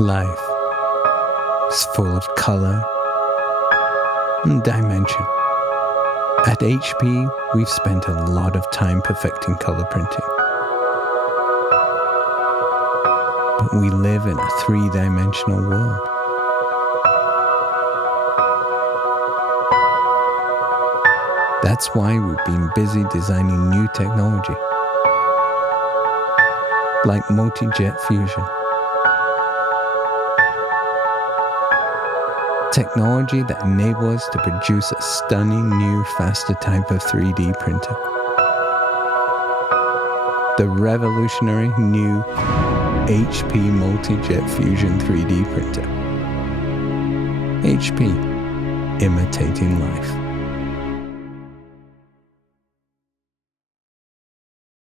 Life is full of color and dimension. At HP, we've spent a lot of time perfecting color printing. But we live in a three-dimensional world. That's why we've been busy designing new technology, like multi-jet fusion. Technology that enables us to produce a stunning new, faster type of 3D printer. The revolutionary new HP Multi-Jet Fusion 3D printer. HP, imitating life.